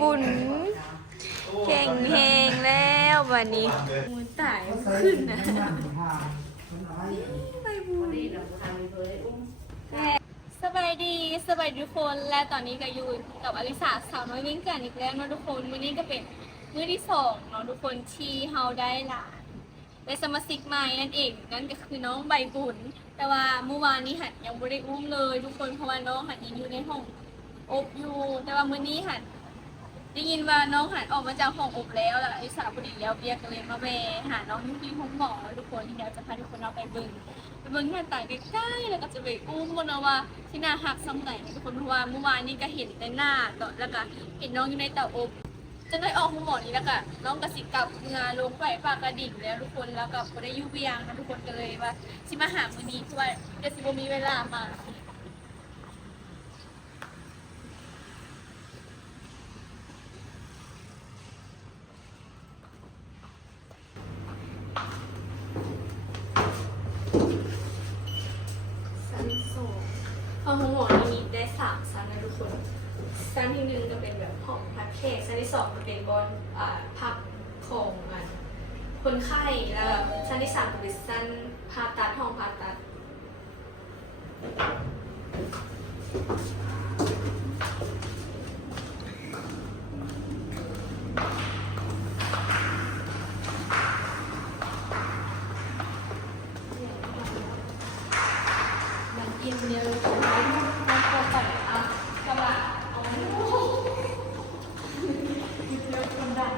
บุญเก่งเฮงแล้ววันนี้มูตายขึ้นนะใบบุญสบายดีทุกคนและตอนนี้ก็อยู่กับอลิสาสาวน้อยวิ่งกันอีกแล้วเนาะทุกคนมื้อนี้ก็เป็นมื้อที่2เนาะทุกคนที่เฮาได้หลานได้สมาชิกใหม่นั่นเองนั่นก็คือน้องใบบุญแต่ว่าเมื่อวานนี้หัดยังไม่ได้อุ้มเลยทุกคนเพราะว่าน้องหัดยังอยู่ในห้องอบอยู่แต่ว่ามื้อนี้หัดได้ยินว่าน้องหันออกมาจากห้องอบแล้วล่ะไอ้สาวพอดีแล้วเบียร์ก็เลยมาไปหาน้องที่ห้องหมอทุกคนที่เดี๋ยวจะพาทุกคนเราไปเบิ่งหน้าตาใกล้ๆแล้วก็จะไปอุ้มกันนะว่าที่หน้าหักซ้ำไหนทุกคนเพราะว่าเมื่อวานนี้ก็เห็นแต่หน้าต่อแล้วก็เห็นน้องอยู่ในเตาอบจะได้ออกห้องหมอนี้แล้วก็น้องกระสิกลับงานลงไปปากกระดิ่งแล้วทุกคนแล้วก็พอได้อยู่เบียงนะทุกคนก็เลยว่าสิมาหามื้อนี้เพราะว่าเดี๋ยวสิบ่มีเวลามาห้องหมอนี้มีได้3ชั้นนะทุกคนชั้นที่1จะเป็นแบบห้องพักแขกชั้นที่2จะเป็นบอนพักของคนไข้แล้วชั้นที่3จะเป็นชั้นผ่าตัดห้องผ่าตัดมันกินเดียวมันพอตัดกระบะเอาไว้เร็วคนดัง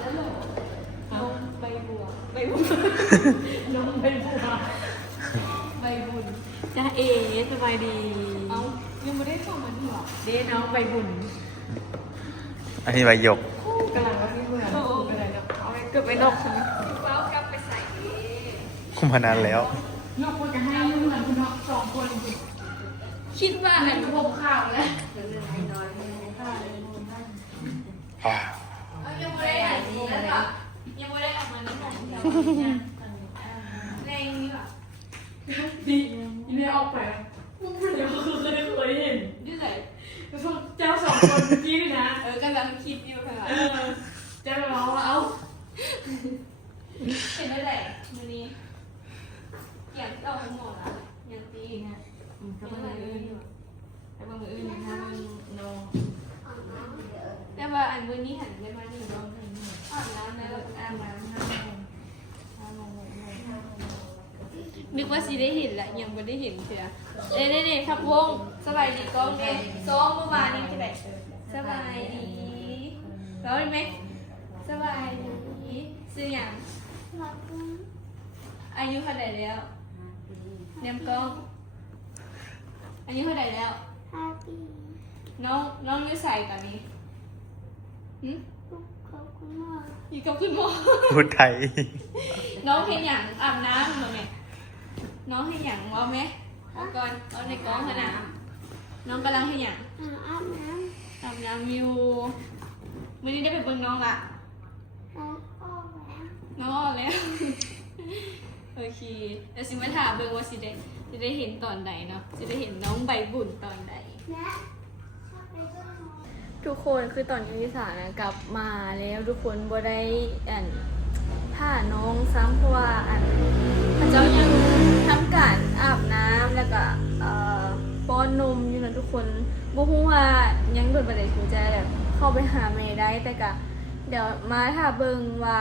แล้วหรอน้องใบบัวน้องใบบัวใบบุญจ้าเอสบายดีเอายังไม่ได้เข้ามาที่หรอเด้น้องใบบุญอันนี้ใบหยกกำลังว่าพี่เมื่ออะไรเนาะเอาไปเกือบไปนกใช่ไหมแล้วกลับไปใส่คุ้มพนันแล้วนกคนจะให้เหมือนคุณนก2 คนคิดว่าไหนพบข่าวแล้วยังไม่ได้อ่านนี้แล้วค่ะยังไม่ได้ออกมาแล้วแรงนี่แบบดียังไม่ออกไปมึงพูดเดี๋ยวเคยเห็นที่ไหนเจ้า2 คนเมื่อกี้นี่นะกำลังคิดอยู่ค่ะเจ้าร้องว่าเอาเห็นได้แหละวันนี้อยากเอาทั้งหมดอ่ะยังตีนะก็มาเลยแต่บางมื้ออื่นนะคะมันน้องแต่ว่าอันมื้อนี้หันได้มา1 รอบอาบน้ำแล้วอาบน้ำนึกว่าสิได้เห็นแหละยังไม่ได้เห็นเชียวเด้ทับวงสบายดีกล้องเด้ซ้อมเมื่อวานนี้ที่ไหนสบายดีร้องไหมสบายดีซื้ออย่างอายุเท่าไหร่แล้วเนมกล้องอายุเท่าไหร่แล้ว5 ปีน้องอยู่ใส่ตอนนี้อยู่กับคุณหมอพูดไทยน้องเห็นอย่างอาบน้ำเหรอแม่น้องเห็นอย่างว่าไหมเอาก่อนเอาในกล้องขนาดน้องกำลังเห็นอย่างอาบน้ำอยู่วันนี้ได้ไปเบิ่งน้องละน้องออกแล้วโอเคเดี๋ยวสิมาถามเบิ่งว่าสิได้เห็นตอนใดเนาะสิได้เห็นน้องใบบุญตอนใดทุกคนคือตอนนี้วิสานะกลับมาแล้วทุกคนบ่ได้ถ้าน้องซ้ำเพราะว่าพระเจ้ายังทำการอาบน้ำแล้วก็ป้อนนมอยู่นะทุกคนบ่ฮู้ว่ายังโดนบันไดถึงจะแบบเข้าไปหาแม่ได้แต่ก็เดี๋ยวมาถ้าเบิ่งว่า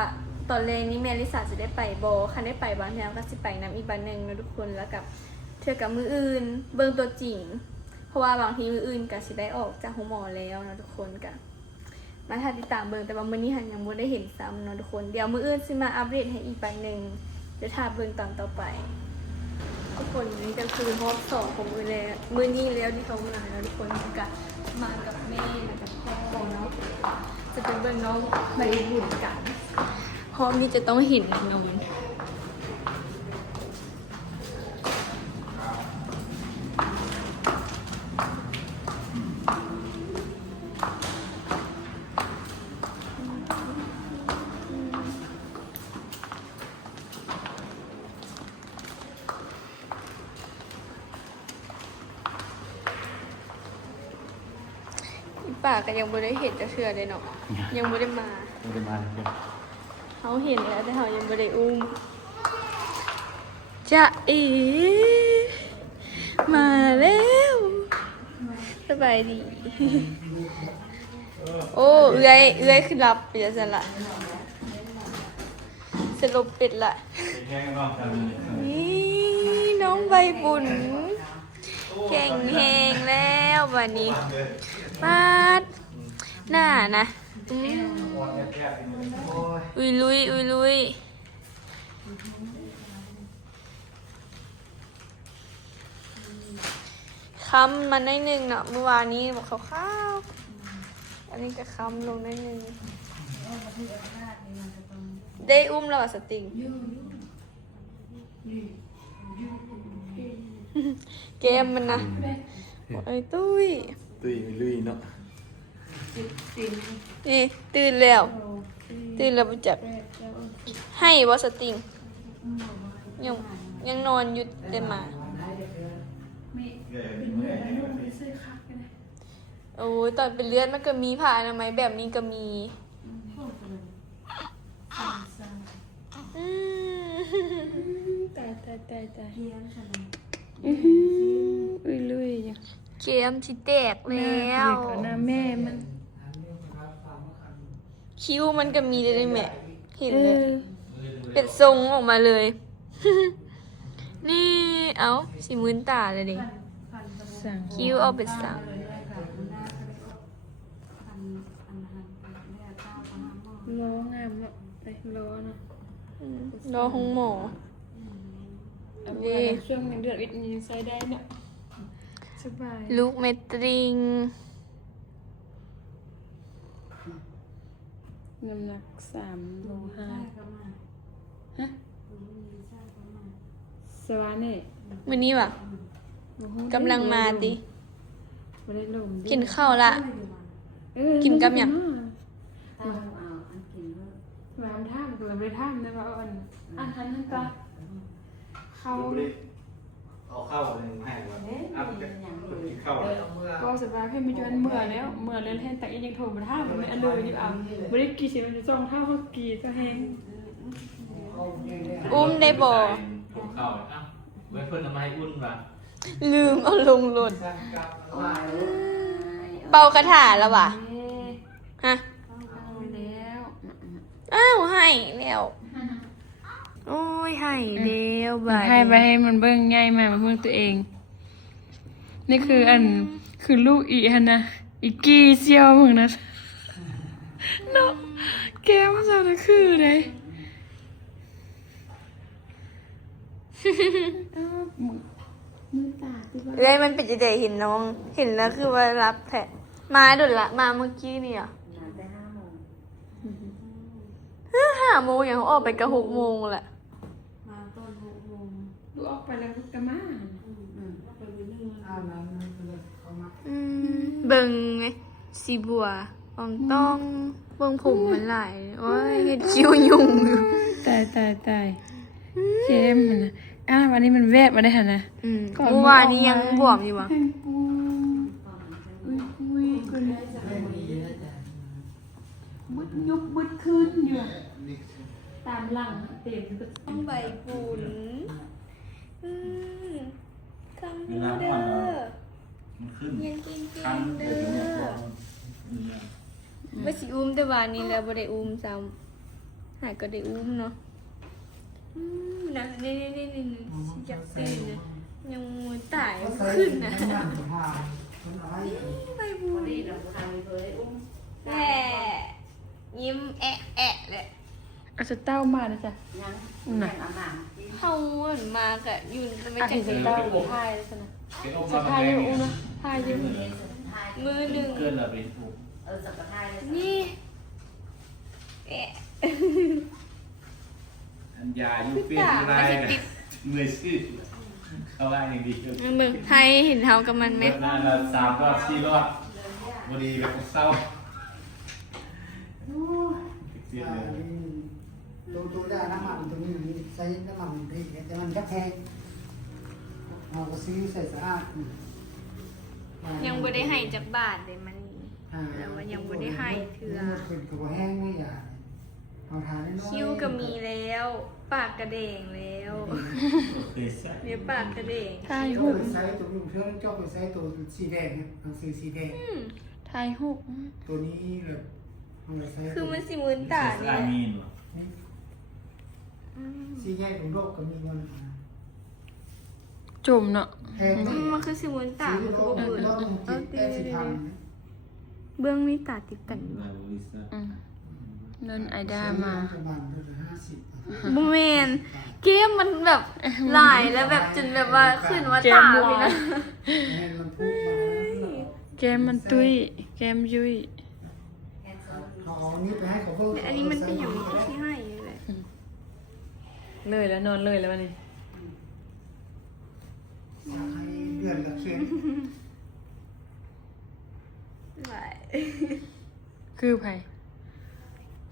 ตอนแรกนี้แม่ลิสาจะได้ไปบ่คันได้ไปบางแถวก็สิไปน้ำอีกบ้านนึงนะทุกคนแล้วกับเทื่อกับมืออื่นเบิ่งตัวจริงเพราะว่าบางทีมืออื่นก็สิได้ออกจากห้องหมอแล้วนะทุกคนก็มาถ้าติดตามเบิ่งแต่ว่ามื้อนี้หันยังบ่ได้เห็นซ้ำเนาะทุกคนเดี๋ยวมื้ออื่นสิมาอัปเดตให้อีกบ้านนึงเดี๋ยวถ้าเบิ่งตอนต่อไปทุกคนนี่ก็คือรอบ2ของมื้อนี้แล้วที่เขามาแล้วทุกคนก็มากับแม่แล้วก็ครอบครัวเนาะจะเป็นเบิ่งน้องใบบุญกันเพราะนี่จะต้องเห็นนม ป ก็ยังบ่ได้เห็นจักเทื่อเลยเนาะยังบ่ได้มา ไม่ได้มาเลย เขาเห็นแล้วแต่เขายังบ่ได้อุ้มจะมาแล้วสบายดีโอ้เอื้อยขึ้นรับไปจะละสลบเป็ดละนี่น้องใบบุญแข่งแหงแล้ววันนี้มาดหน้านะอุ้ยลุยค้ำมันได้หนึ่งเนาะเมื่อวานนี้บอกขาวๆอันนี้ก็ค้ำลงได้หนึ่งได้อุ้มแล้วอะสติงเกมมันนะไอ้ตุ้ย ตุ้ยลุยเนาะ นี่ตื่นแล้วประจักให้บอสติงยังนอนอยู่เต็มมาโอ้ยตอนเป็นเลือดมันก็มีผ่าอนามัยแบบนี้ก็มีตายเฮียนขนาดลุยเกมที่แตกแล้วแม่มันคิ้วมันก็มีเลยแม่เห็นเลยเป็นทรงออกมาเลย นี่เอาสีมืนตาเลยดิคิ้วเอาเป็นสังล้องามเนาะไปล้อเนาะล้อของหมอนี่ช่วงเดือดวิทย์ยังใช้ได้เนาะสบายลูกเมตริงน้ำหนัก3 โล 5ฮะสวานี่วันนี้ว่ะกำลังมาดิกินข้าวละกินกับหยังมาท่ามเราไปท่ามได้ป่ะอันทันนั่นก็เข้าเอาเข้าเลยให้ก่อนอัพกินข้าวก็สบายให้มาจนเมื่อแล้วแทนแต่ยังโทรมาท่ามันไม่อันเลยอยู่อ่ะไม่ได้กี่สิมันจะจ้องท่าเขากี่ก็แห้ง อุ้มได้บ่ ผมเข้าอ่ะไว้เพิ่นเอามาให้อุ่นป่ะ ลืมเอาลงรถเป่ากระถาแล้วว่ะฮะอ้าวให้แล้วโอ้ยให้แล้วบาด ให้ไปให้มันเบิ่งง่ายมาเบิ่งตัวเอง นี่คือคือลูกอีฮันนะอีกี้เซียวมึงนะเนาะแก้มจะนะคือไดมือตาที่ว่า เลยมันเป็นจะได้เห็นน้องเห็นแล้วคือว่ารับแผลมาดุดละมาเมื่อกี้เนี่ย5 โมงอย่างเขาออกไปกับ6 โมงแหละ มาตอน6 โมงลูกออกไปแล้วก็มาเบิ่งไงสีบัวอองต้องเบิ่งผมมันหลายโอ้ยเห็ดคิ้วยุ่งอยู่ ตายเข้มมันนะวันนี้มันแวบมาได้หั่นนะ เมื่อวานนี้ยังบวมอยู่วะ บึดยุบบึดขึ้นอยู่ตามหลังเต็มก็ ต้องใบบุญคำพูดเด้อ มันขึ้น ยังกิน คัน เด้ เดี๋ยวเนี่ย อไม่สิอุ้มแต่วานนี้แล้วบ่ได้อุ้มซ้ำหายก็ได้อุ้มเนาะนะนี่อยากตื่นนะยังมือตายขึ้นนะใบบุญแม่ยิ้มแอะเลย เอาสเต้ามาเลยจ้ะน่ะ เขาเหมือนมากะอยู่ไม่ อา จั ทิ ง ตย์สเต้าพายเลยจ้ะนะ เป็นอม สะ มา พาย แร อง ยู่อุ้มนะพายอยู่ มือหนึ่ง เกินละเป็นถูก นี่แอะ อันยาอยู่เป็นอะไรนะเมื่อยซื่อเอาไว้อย่างดี มึงไทยเห็นเท้ากับมันไหม เมื่อนั้นละ3 รอบ 4 รอบพอดีแบบเศร้าเสียเลย ตัวได้น้ำมันตัวนี้ใช้น้ำมันพริกแต่มันก็แพงเราก็ซื้อใส่สะอาด ยังบ่ได้ให้จากบาทเลยมัน แ แต่ว่ายังบ่ได้ให้เทื่อ ขึ้นกับแห้งไม่อยากเอาทานน้อย คิ้วก็มีแล้ว ปากกระเด่งแล้ว เคยใส่ เดี๋ยวปากกระเด่ง ถ่าย เจ้า หู ไปใช้ตัวลุงเชื่อเจ้าไปใช้ตัวสีแดงเนี่ยหนังสือสีแดง ถ่ายหู ตัวนี้แบบเอาไปใช้ คือมันสิมึนตา ส เนี่ ลาย มีนเหรอ สีแยกของโลกก็มีเงิน จุ่มเนาะ แพงไหม มันคือสิมึนตา สี มัน โล คือก บ่มึน โลก เอา จิตแปดสิบพัน เบื้องมีตาติดกันอยู่ ลายบริษัท เดินไอด้ามา ประมาณ50 บ่แม่นเกมมันแบบหลายแล้วแบบจนแบบว่าขึ้นว่าตาพี่นะ แม่ลำพูมา แก้มมันตุ้ยแก้มยุ้ย เอานี่ไปให้เขาเพิ่ม แต่อันนี้มันเป็นอย่างที่ให้เลย เลยแล้วนอนเลยแล้ววันนี้ อยากให้เดือนละเข็ม หลาย คือไผ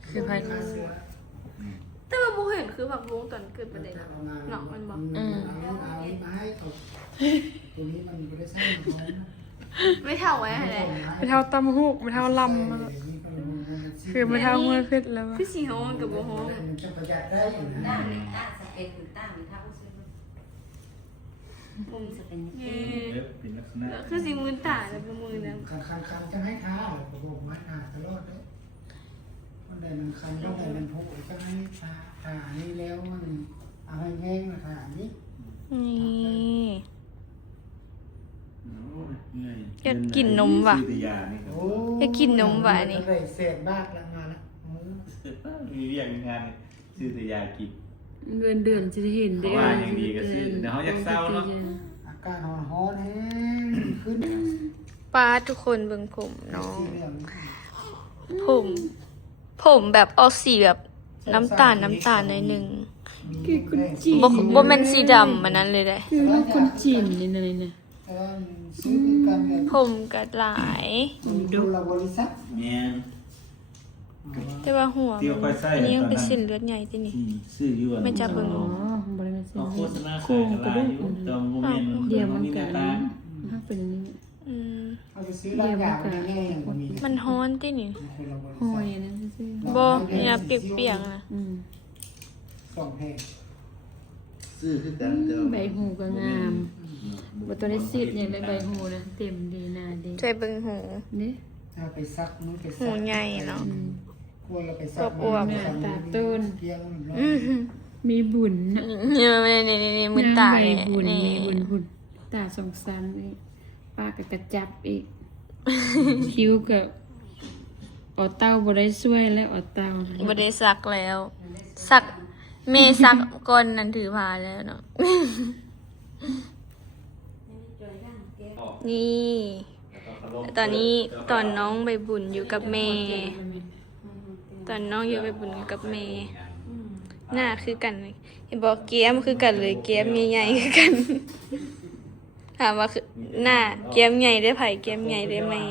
คือไผ ค่าเสื้อ แต่ว่าบ่เห็นคือผักบุ้งตอนเกิดประเด็นเนาะมันบอก เอานี้มาให้เขาตัวนี้มันไม่ได้สร้างเขานะ ไม่เท่าไว้ให้เลย ไม่เท่าตำหูกไม่เท่าลำมาแล้วคือไม่เท่ามือเพชรแล้ววะ คือสีห้องกับบ่ห้อง มันจะประหยัดได้อยู่นะ ต้าไม่ต้าสเปนหรือต้าไม่เท่าซื้อมุมสเปน เป็นลักษณะ คือสีมือตาแล้วก็มือนะ คันจะให้ท้าผมบอกไม้ท้าตลอดเลยวันใดมันคันวันใดมันพุจะให้ท้านี้แล้วมันเอาให้แห้งนะท้านี้ นี่ อยากกินนมว่ะยานี่ครับ จะกินนมหวานนี่ เลยเศษบ้างแล้วมาแล้ว มีเรียกมีงานซื้อแต่ยากิน เดือนจะได้เห็น เพราะว่ายังดีก็ซื้อเดี๋ยวเขาอยากเศร้าเนาะ อากาศร้อนแห้งขึ้น ป้าทุกคนเบิ่งผมเนาะ สีเหลือง ผมแบบออกสีแบบน้ำตาลหน่อยหนึง คือคุณจีน บ่แม่นสีดำมันนั้นเลยได้ คือลูกคนจีนนี่นะเนี่ย แต่ว่าซื้อกันแบบ ผมก็หลาย ดูละบริษัท แม่น แต่ว่าหัว ที่เอาไปใส่ อันนี้ยังเป็น ตอนนั้น เส้นเลือดใหญ่ตินี่ ที่ซื้ออยู่อ่ะ ไม่จับเบิ่ง อ๋อบริเวณเส้น เอาโฆษณา โค้ ขาย ง กัน กระ ลาย ดูก อยู่ตอนโมเมนต์ เดียวมัน มี กั กาน รตาม ถ้าเป็นอย่างนี้ อืม เอาไปซื้อร้านยามันง่ายอย่างมี มันฮ้อนตินี่ คนละบริ หอ ษั ย ท นั่นซื่อ บ่เนี่ยเปียกๆนะ สองแพง ซื้อคือกันแต่ ใบหูก็งามบ่ตัวได้ซีดอย่างได้ใบหูนะเต็มดีหน้าดี ใจเบิ่งหู นี่ เอาไปซักมันไป หูใหญ่เนาะ ควรเราไปซักเพียง อือ มีบุญนะ นี่มือตา ใบ เนี่ย บุญ นี่ มีบุญหุ่นตาสองสันอีกป้าก็กระจับอีก คิ้วกับออเต้าบ่ได้ช่วยแล้วออเต้า บ่ได้ซักแล้ว ซักเมซักก่อนนั้นถือพาแล้วเนาะ นี่ ตอนนี้ตอนน้องใบบุญอยู่กับแม่ ตอนน้องอยู่ใบบุญอยู่กับแม่ หน้าคือกันเลยเห็นบอกเกียมคือกันเลยเกียมใหญ่ๆคือกัน ถามว่าคือหน้าเกียมใหญ่ได้ไผเกียมใหญ่ได้แม่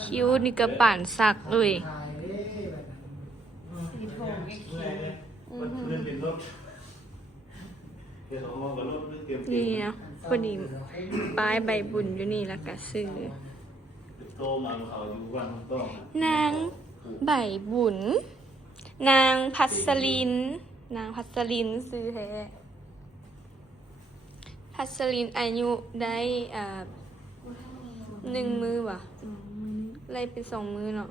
คิ้วนี่ก็ป่านสักเลย มันเพื่อนเป็นรถเดี๋ยวเขาเอากับรถเตรียม นี่นะพอดีป้ายใบบุญอยู่นี่แล้วก็ซื้อ โตมาเขาอยู่วันต้อง นางใบบุญ นางพัสลิน นางพัสลินซื้อแท้พัสลินอายุได้1 มือว่ะไล่เป็น2 มือเนาะ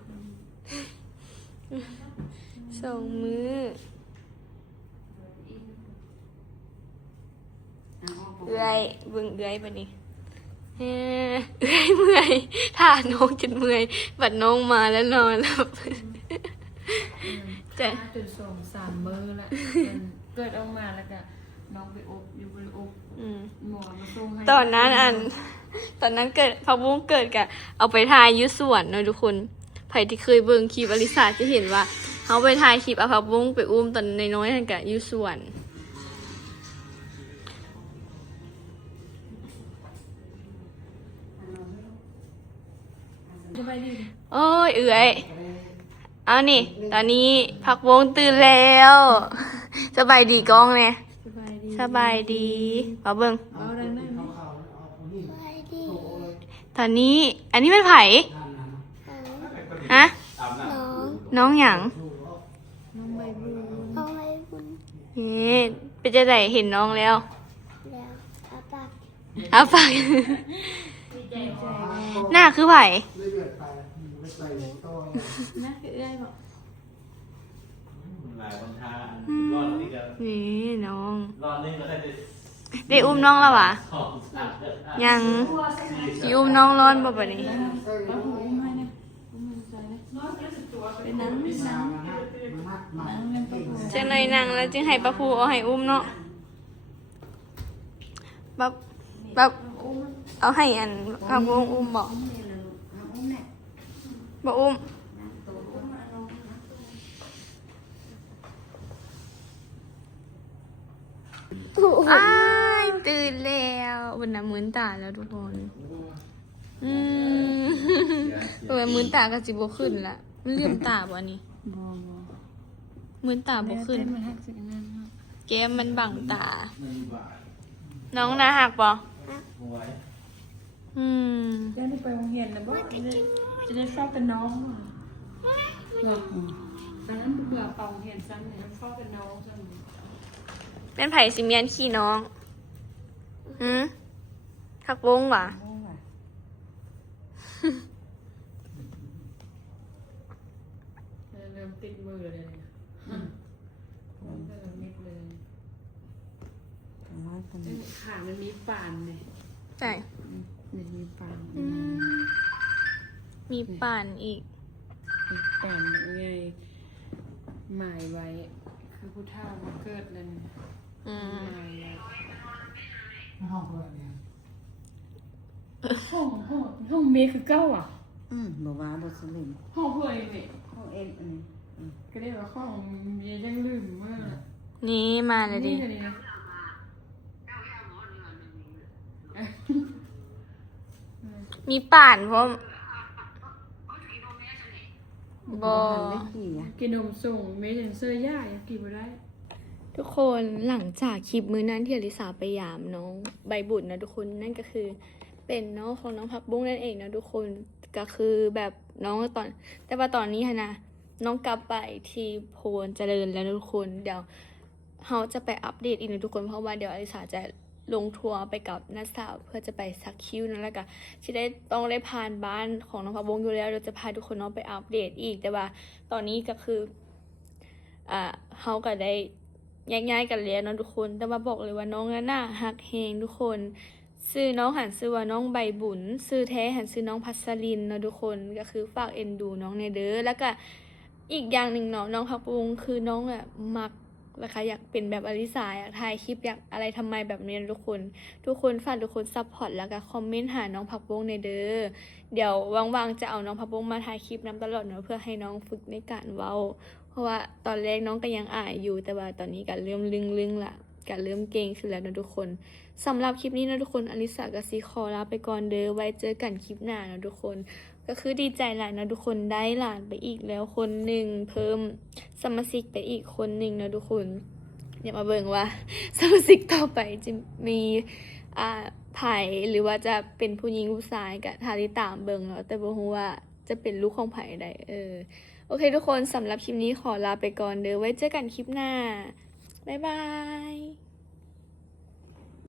2 มือเอื้อยเบิ่งเอื้อยปะนี่เอื้อยเมื่อยท่าน้องจนเมื่อยบัดน้องมาแล้วนอนแล้วจะ จน2-3มื้อแล้วเกิดออกมาแล้วก็น้องไปอบอยู่บนอบ หมอมาส่งให้ ตอนนั้นเกิดพักบุ้งเกิดกะเอาไปถ่ายอยุสวนเนาะทุกคนใครที่เคยเบิ่งคลิปอลิสาจะเห็นว่าเขาไปถ่ายคลิปเอาพักบุ้งไปอุ้มตอนน้อยๆนั่นกะอยุสวนโอ้ยเอื่อยเอานี่ ตอนนี้พักวงตื่นแล้ว สบายดีกล้องเนี่ย สบายดี สบายดีมาเบิ่ง เอาดังได้ไหมเขาเอาคนนี้โตเลย ตอนนี้อันนี้เป็นไผ ทานนั้น ฮะ อาบน้ำ น้องหยัง ดูแล้ว น้องใบบุญ นี่เป็นจะได้เห็นน้องแล้ว แล้วอาปาก เอาฝากหน้าคือไผ เรื่อยๆไปไม่ไปโต นะคือเอื้อยบอก หลายวันทางรอดนี่ก็ นี่น้อง รอดนี่ก็ได้ ได้อุ้มน้องแล้ววะ สองสาม ยังสิอุ้มน้องร้อนบ่ปะนี้ ป้าหูอุ้มให้นะอุ้มให้ใจนะเป็นน้ำเป็นน้ำน้ำเป็นป้าหู จังในนางแล้วจึงให้ป้าภูเอาให้อุ้มเนาะแบบเอาให้อันพักวงอุ้มบอก อุ้มเนี่ย บอกอุ้ม ตัวอุ้มมาลง อ้ายตื่นแล้ววันน้ำมืนตาแล้วทุกคนอืมมืนตาก็สิบ่ขึ้นละมันเหลื่อมตาบ่อันนี้ บอ มืนตาบ่ขึ้น มันหักสินั่นเนาะ แก้มมันบังตา มันบาด น้องนาหักบ่ หวย อืม แกได้ไปโรงเรียนแล้วบ่จะได้ชอบเป็นน้องอันนั้นเบื่อเป่าเห็นซ้ำเนี่ยชอบเป็นน้องซ้ำ เป็นไผ่สิเมียนขี่น้องหืมทักวงว่ะ เริ่มติดมือเลยเริ่มมิดเลยขามันมีปานเนี่ย ใช่ มีปาน มีป่านอีก มีปานไงหมายไว้ คือผู้เฒ่ามาเกิดนั่น อืม หมายไว้ ห้องเพื่อนเนี่ย ห้องเมย์คือเก้าอ่ะ บอกว่าบทสลิม ห้องเพื่อนนี่ ห้องเอ็นอันนี้ ก็ได้ว่าห้องเมียยังลืมเมื่อ นี่มาเลยดิ นี่เลยนะ มีป่านเพราะบอ กินนมส่งเมย์ยังเสื้อย่ายังกินไม่ได้ ทุกคนหลังจากคลิปมื้อนั้นที่อลิสาไปยามน้องใบบุญนะทุกคนนั่นก็คือ เป็นน้องของน้องผักบุ้งนั่นเองนะทุกคนก็คือแบบน้องตอน แต่ว่าตอนนี้นะน้องกลับไปที่โพนเจริญแล้วนะทุกคนเดี๋ยวเขาจะไปอัปเดตอีกนะทุกคนเพราะว่าเดี๋ยวอลิสาจะลงทัวร์ไปกับน้าสาวเพื่อจะไปสักคิวนั่นแหละก็ที่ได้ต้องได้ผ่านบ้านของน้องผักบุ้งอยู่แล้วเดี๋ยวจะพาทุกคนน้องไปอัปเดตอีกแต่ว่าตอนนี้ก็คือเขาก็ได้แยกย้ายกันแล้วเนาะทุกคนแต่ว่าบอกเลยว่าน้องน่าฮักแฮงทุกคนซื้อน้องหันซื้อว่าน้องใบบุญซื้อแท้หันซื้อน้องพัสลินเนาะทุกคนก็คือฝากเอ็นดูน้องในเด้อแล้วก็อีกอย่างหนึ่งเนาะน้องผักบุ้งคือน้องมักนะคะอยากเป็นแบบอลิสาอยากถ่ายคลิปอยากอะไรทำไมแบบนี้นะทุกคนฝากทุกคนซัพพอร์ตแล้วก็คอมเมนต์หาน้องผักบุ้งในเด้อเดี๋ยวว่างๆจะเอาน้องผักบุ้งมาถ่ายคลิปนำตลอดเนาะเพื่อให้น้องฝึกในการเว้าเพราะว่าตอนแรกน้องก็ยังอายอยู่แต่ว่าตอนนี้ก็เริ่มลึงๆละก็เริ่มเก่งขึ้นแล้วนะทุกคนสำหรับคลิปนี้นะทุกคนอลิสากับซีขอลาไปก่อนเด้อไว้เจอกันคลิปหน้านะทุกคนก็คือดีใจหลายนะทุกคนได้หลานไปอีกแล้วคนหนึ่งเพิ่มสมาชิกไปอีกคนหนึ่งนะทุกคนอย่ามาเบิ่งว่า สมาชิกต่อไปจะมีไผ่หรือว่าจะเป็นผู้หญิงผู้ชายกับทาริตามเบิ่งเนาะแต่บ่ฮู้ว่าจะเป็นลูกของไผ่ใดโอเคทุกคนสำหรับคลิปนี้ขอลาไปก่อนเด้อไว้เจอกันคลิปหน้าบ๊ายบาย